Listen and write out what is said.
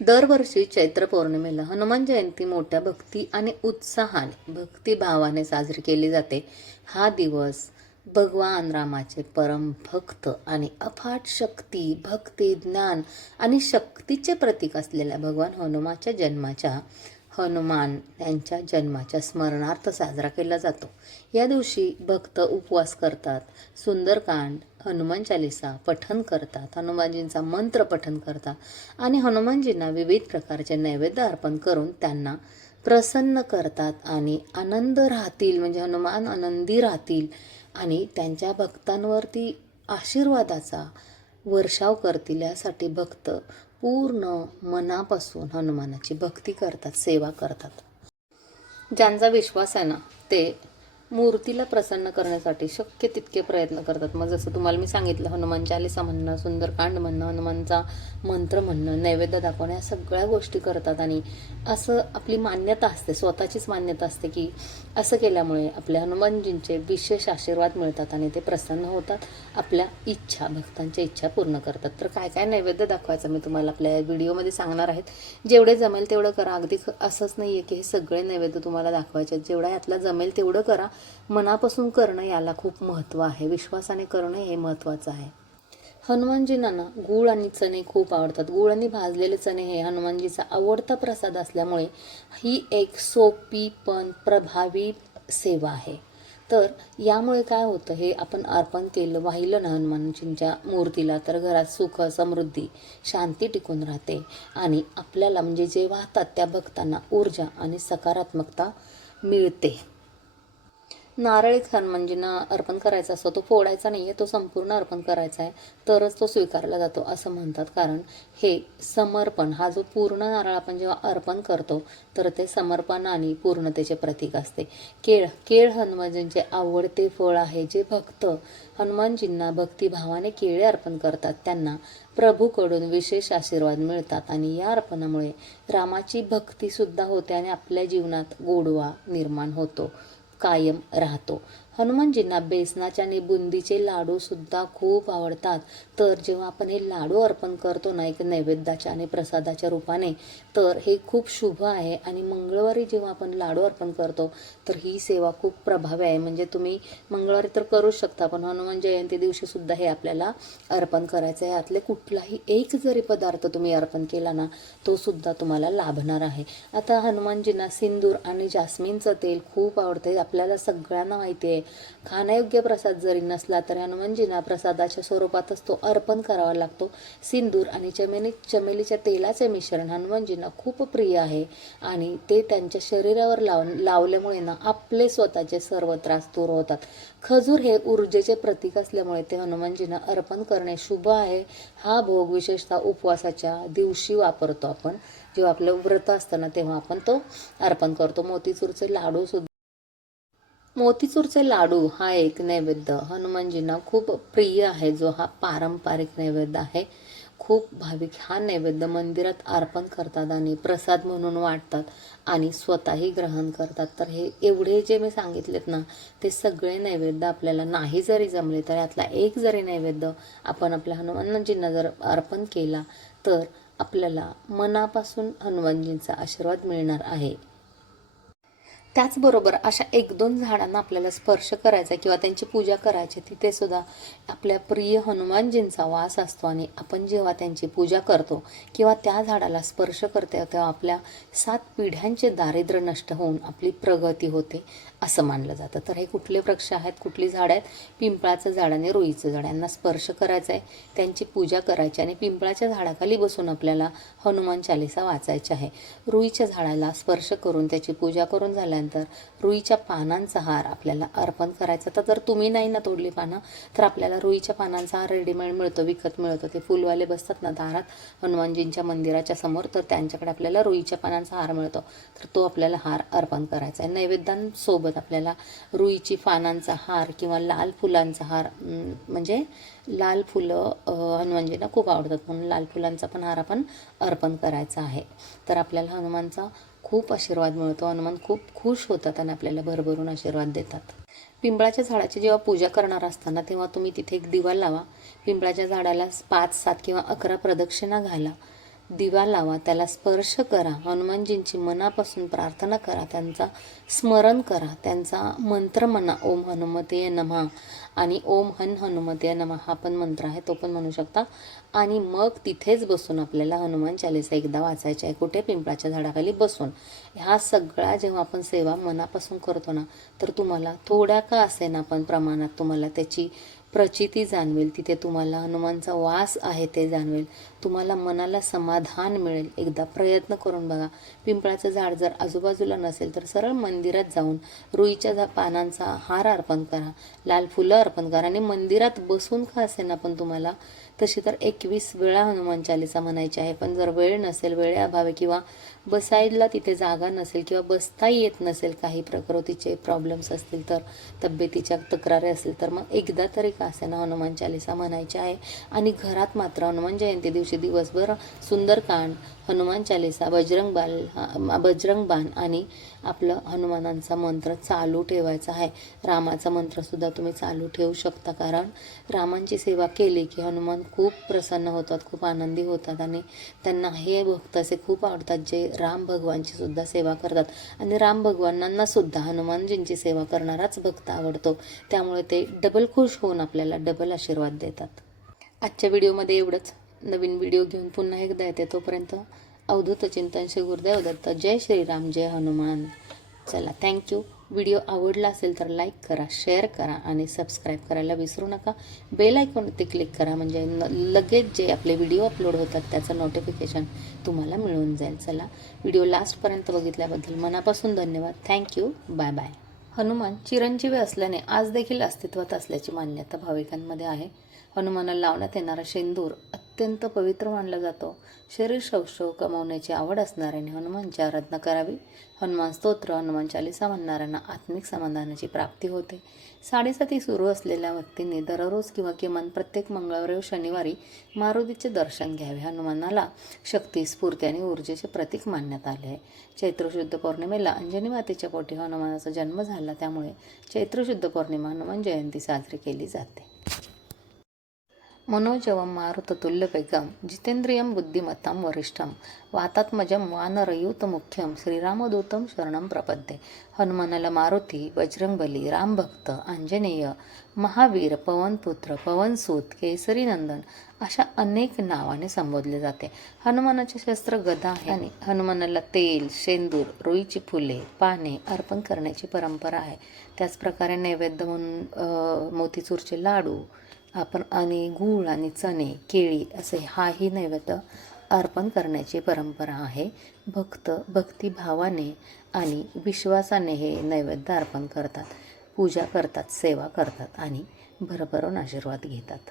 दरवर्षी चैत्र पौर्णिमेला हनुमान जयंती मोठ्या भक्ती आणि उत्साहाने भक्तिभावाने साजरी केली जाते. हा दिवस भगवान रामाचे परम भक्त आणि अफाट शक्ती, भक्ती, ज्ञान आणि शक्तीचे प्रतीक असलेल्या भगवान हनुमान यांच्या जन्माच्या स्मरणार्थ साजरा केला जातो. या दिवशी भक्त उपवास करतात, सुंदरकांड, हनुमान चालीसा पठण करतात, हनुमानजींचा मंत्र पठण करतात आणि हनुमानजींना विविध प्रकारचे नैवेद्य अर्पण करून त्यांना प्रसन्न करतात आणि आनंद राहतील, म्हणजे हनुमान आनंदी राहतील आणि त्यांच्या भक्तांवरती आशीर्वादाचा वर्षाव करतील यासाठी भक्त पूर्ण मनापासून हनुमानाची भक्ती करतात, सेवा करतात. ज्यांचा विश्वास आहे ना, ते मूर्तीला प्रसन्न करण्यासाठी शक्य तितके प्रयत्न करतात. मग जसं तुम्हाला मी सांगितलं, हनुमान चालीसा म्हणणं, सुंदरकांड म्हणणं, हनुमानचा मंत्र म्हणणं, नैवेद्य दाखवणं, या सगळ्या गोष्टी करतात. आणि असं आपली मान्यता असते, स्वतःचीच मान्यता असते की असं केल्यामुळे आपल्या हनुमानजींचे विशेष आशीर्वाद मिळतात आणि ते प्रसन्न होतात, आपल्या इच्छा, भक्तांच्या इच्छा पूर्ण करतात. तर काय काय नैवेद्य दाखवायचं मी तुम्हाला आपल्या व्हिडिओमध्ये सांगणार आहेत. जेवढे जमेल तेवढं करा. अगदी असंच नाही आहे की हे सगळे नैवेद्य तुम्हाला दाखवायचे. जेवढा यातला जमेल तेवढं करा. मनापासून करणं याला खूप महत्त्व आहे. विश्वासाने करणं हे महत्त्वाचं आहे. हनुमानजींना ना गूळ आणि चणे खूप आवडतात. गूळ आणि भाजलेले चणे हे हनुमानजीचा आवडता प्रसाद असल्यामुळे ही एक सोपी पण प्रभावी सेवा आहे. तर यामुळे काय होतं, हे आपण अर्पण केलं, वाहिलं ना हनुमानजींच्या मूर्तीला, तर घरात सुख, समृद्धी, शांती टिकून राहते आणि आपल्याला म्हणजे जे वाहतात त्या भक्तांना ऊर्जा आणि सकारात्मकता मिळते. नारळ एक हनुमानजींना अर्पण करायचा असतो, तो फोडायचा नाही आहे, तो संपूर्ण अर्पण करायचा आहे, तरच तो स्वीकारला जातो असं म्हणतात. कारण हे समर्पण, हा जो पूर्ण नारळ आपण जेव्हा अर्पण करतो तर ते समर्पण आणि पूर्णतेचे प्रतीक असते. केळ हनुमानजींचे आवडते फळ आहे. जे भक्त हनुमानजींना भक्तिभावाने केळे अर्पण करतात त्यांना प्रभूकडून विशेष आशीर्वाद मिळतात आणि या अर्पणामुळे रामाची भक्तीसुद्धा होते आणि आपल्या जीवनात गोडवा निर्माण होतो, कायम राहतो. हनुमानजींना बेसनाचे आणि बुंदीचे लाडू सुद्धा खूप आवडतात. तर जेव्हा आपण हे लाडू अर्पण करतो ना, एक नैवेद्याच्या आणि प्रसादाच्या रूपाने, तर हे खूप शुभ आहे. आणि मंगळवारी जेव्हा आपण लाडू अर्पण करतो तर ही सेवा खूप प्रभावी आहे. म्हणजे तुम्ही मंगळवारी तर करूच शकता, पण हनुमान जयंती दिवशी सुद्धा हे आपल्याला अर्पण करायचं आहे. यातले कुठलाही एक जरी पदार्थ तुम्ही अर्पण केला ना, तो सुद्धा तुम्हाला लाभणार आहे. आता हनुमानजींना सिंदूर आणि जास्मिनचं तेल खूप आवडते. आपल्याला सगळ्यांना माहिती आहे, खाण्यायोग्य प्रसाद जरी नसला तरी हनुमानजींना प्रसादाच्या स्वरूपातच तो अर्पण करावा लागतो. सिंदूर आणि चमेलीच्या तेलाचे मिश्रण हनुमानजींना खूप प्रिय आहे आणि ते त्यांच्या शरीरावर लावल्यामुळे ना आपले स्वतःचे सर्व त्रास दूर होतात. खजूर हे ऊर्जेचे प्रतीक असल्यामुळे ते हनुमानजींना अर्पण करणे शुभ आहे. हा भोग विशेषतः उपवासाच्या दिवशी वापरतो आपण. जेव्हा आपलं व्रत असतं ना तेव्हा आपण तो अर्पण करतो. मोतीचूरचे लाडू हा एक नैवेद्य हनुमानजींना खूप प्रिय आहे, जो हा पारंपरिक नैवेद्य आहे. खूप भाविक हा नैवेद्य मंदिरात अर्पण करतात आणि प्रसाद म्हणून वाटतात आणि स्वतःही ग्रहण करतात. तर हे एवढे जे मी सांगितलेत ना, ते सगळे नैवेद्य आपल्याला नाही जरी जमले तर यातला एक जरी नैवेद्य आपण आपल्या हनुमानजींना जर अर्पण केला तर आपल्याला मनापासून हनुमानजींचा आशीर्वाद मिळणार आहे. त्याचबरोबर अशा 1-2 झाडांना आपल्याला स्पर्श करायचा किंवा त्यांची पूजा करायची. तिथे सुद्धा आपल्या प्रिय हनुमानजींचा वास असतो आणि आपण जेव्हा त्यांची पूजा करतो किंवा त्या झाडाला स्पर्श करते तेव्हा आपल्या 7 पिढ्यांचे दारिद्र्य नष्ट होऊन आपली प्रगती होते असं मानलं जातं. तर हे कुठले वृक्ष आहेत, कुठली झाडं आहेत? पिंपळाचं झाड आणि रुईचं झाड यांना स्पर्श करायचा आहे, त्यांची पूजा करायची आणि पिंपळाच्या झाडाखाली बसून आपल्याला हनुमान चालीसा वाचायची आहे. रुईच्या झाडाला स्पर्श करून त्याची पूजा करून झाल्यानंतर रुईच्या पानांचा हार आपल्याला अर्पण करायचा. तर जर तुम्ही नाही ना तोडली पानं तर आपल्याला रुईच्या पानांचा हार रेडीमेड मिळतो, विकत मिळतो. ते फुलवाले बसतात ना दारात हनुमानजींच्या मंदिराच्या समोर, तर त्यांच्याकडे आपल्याला रुईच्या पानांचा हार मिळतो. तर तो आपल्याला हार अर्पण करायचा आहे. नैवेद्यांसोबत आपल्याला रुईची पानांचा हार किंवा लाल फुलांचा हार, म्हणजे लाल फुलं हनुमानजींना खूप आवडतात म्हणून लाल फुलांचा पण हार आपण अर्पण करायचा आहे. तर आपल्याला हनुमानचा खूप आशीर्वाद मिळतो. हनुमान खूप खुश होतात आणि आपल्याला भरभरून आशीर्वाद देतात. पिंपळाच्या झाडाची जेव्हा पूजा करणार असताना तेव्हा तुम्ही तिथे एक दिवा लावा. पिंपळाच्या झाडाला 5, 7 किंवा 11 प्रदक्षिणा घाला. दिवा लावा, त्याला स्पर्श करा, हनुमानजींची मनापासून प्रार्थना करा, त्यांचा स्मरण करा, त्यांचा मंत्र म्हणा, ओम हनुमते नमः आणि ओम हनुमते नमः हा पण मंत्र आहे, तो पण म्हणू शकता. आणि मग तिथेच बसून आपल्याला हनुमान चालीसा एकदा वाचायची आहे. कुठे? पिंपळाच्या झाडाखाली बसून. ह्या सगळ्या जेव्हा आपण सेवा मनापासून करतो ना, तर तुम्हाला थोड्या का असेना पण प्रमाणात तुम्हाला त्याची प्रचिती जाणवेल, तिथे तुम्हाला हनुमानचा वास आहे ते जाणवेल, तुम्हाला मनाला समाधान मिळेल. एकदा प्रयत्न करून बघा. पिंपळाचं झाड जर आजूबाजूला नसेल तर सरळ मंदिरात जाऊन रुईच्या पानांचा हार अर्पण करा, लाल फुलं अर्पण करा आणि मंदिरात बसून का असेना पण तुम्हाला तशी तर 21 वेळा हनुमान चालीसा म्हणायची आहे. पण जर वेळ नसेल, वेळेअभावी किंवा बसायला तिथे जागा नसेल किंवा बसता येत नसेल, काही प्रकृतीचे प्रॉब्लेम्स असतील, तर तब्येतीच्या तक्रारी असतील, तर मग एकदा तरी का असेना हनुमान चालीसा म्हणायची आहे. आणि घरात मात्र हनुमान जयंती दिवशी दिवसभर सुंदरकांड, हनुमान चालीसा, बजरंग बाण आणि आपलं हनुमानांचा मंत्र चालू ठेवायचा आहे. रामाचा मंत्रसुद्धा तुम्ही चालू ठेवू शकता, कारण रामांची सेवा केली की हनुमान खूप प्रसन्न होतात, खूप आनंदी होतात आणि त्यांना हे भक्त असे खूप आवडतात जे राम भगवानची सुद्धा सेवा करतात. आणि राम भगवानांना सुद्धा हनुमानजींची सेवा करणाराच भक्त आवडतो, त्यामुळे ते डबल खुश होऊन आपल्याला डबल आशीर्वाद देतात. आजच्या व्हिडिओमध्ये एवढंच. नवीन व्हिडिओ घेऊन पुन्हा एकदा येते, तोपर्यंत अवधूत चिंतन श्री गुरुदेव दत्त. जय श्रीराम, जय हनुमान. चला, थँक्यू. व्हिडिओ आवडला असेल तर लाईक करा, शेअर करा आणि सबस्क्राईब करायला विसरू नका. बेल आयकॉनवरती क्लिक करा, म्हणजे लगेच जे आपले व्हिडिओ अपलोड होतात त्याचं नोटिफिकेशन तुम्हाला मिळून जाईल. चला, व्हिडिओ लास्टपर्यंत बघितल्याबद्दल मनापासून धन्यवाद. थँक्यू. Bye bye. हनुमान चिरंजीवी असल्याने आज देखील अस्तित्वात असल्याची मान्यता भाविकांमध्ये आहे. हनुमानाला लावण्यात येणारा शेंदूर अत्यंत पवित्र मानला जातो. शरीर शौशव कमावण्याची आवड असणाऱ्यांनी हनुमानची आराधना करावी. हनुमान स्तोत्र, हनुमान चालीसा म्हणणाऱ्यांना आत्मिक समाधानाची प्राप्ती होते. 7:30 सुरू असलेल्या व्यक्तींनी दररोज किंवा किमान प्रत्येक मंगळवारी व शनिवारी मारुतीचे दर्शन घ्यावे. हनुमानाला शक्ती, स्फूर्ती आणि ऊर्जेचे प्रतीक मानण्यात आले आहे. चैत्र शुद्ध पौर्णिमेला अंजनी मातेच्या पोटी हनुमानाचा जन्म झाला, त्यामुळे चैत्र शुद्ध पौर्णिमा हनुमान जयंती साजरी केली जाते. मनोजवं मारुततुल्यवेगं जितेंद्रियं बुद्धिमत्तां वरिष्ठं वातात्मजं वानरयूथमुख्यं श्रीरामदूतं शरणं प्रपद्ये. हनुमानाला मारुती, बजरंगबली, रामभक्त, आंजनेय, महावीर, पवनपुत्र, पवनसूत, केसरीनंदन अशा अनेक नावाने संबोधले जाते. हनुमानाचे शस्त्र गदा आहे आणि हनुमानाला तेल, शेंदूर, रुईची फुले, पाने अर्पण करण्याची परंपरा आहे. त्याचप्रकारे नैवेद्य म्हणून मोतीचूरचे लाडू आपण आणि गूळ आणि चणे, केळी असे हाही नैवेद्य अर्पण करण्याची परंपरा आहे. भक्त भक्तिभावाने आणि विश्वासाने हे नैवेद्य अर्पण करतात, पूजा करतात, सेवा करतात आणि भरभरून आशीर्वाद घेतात.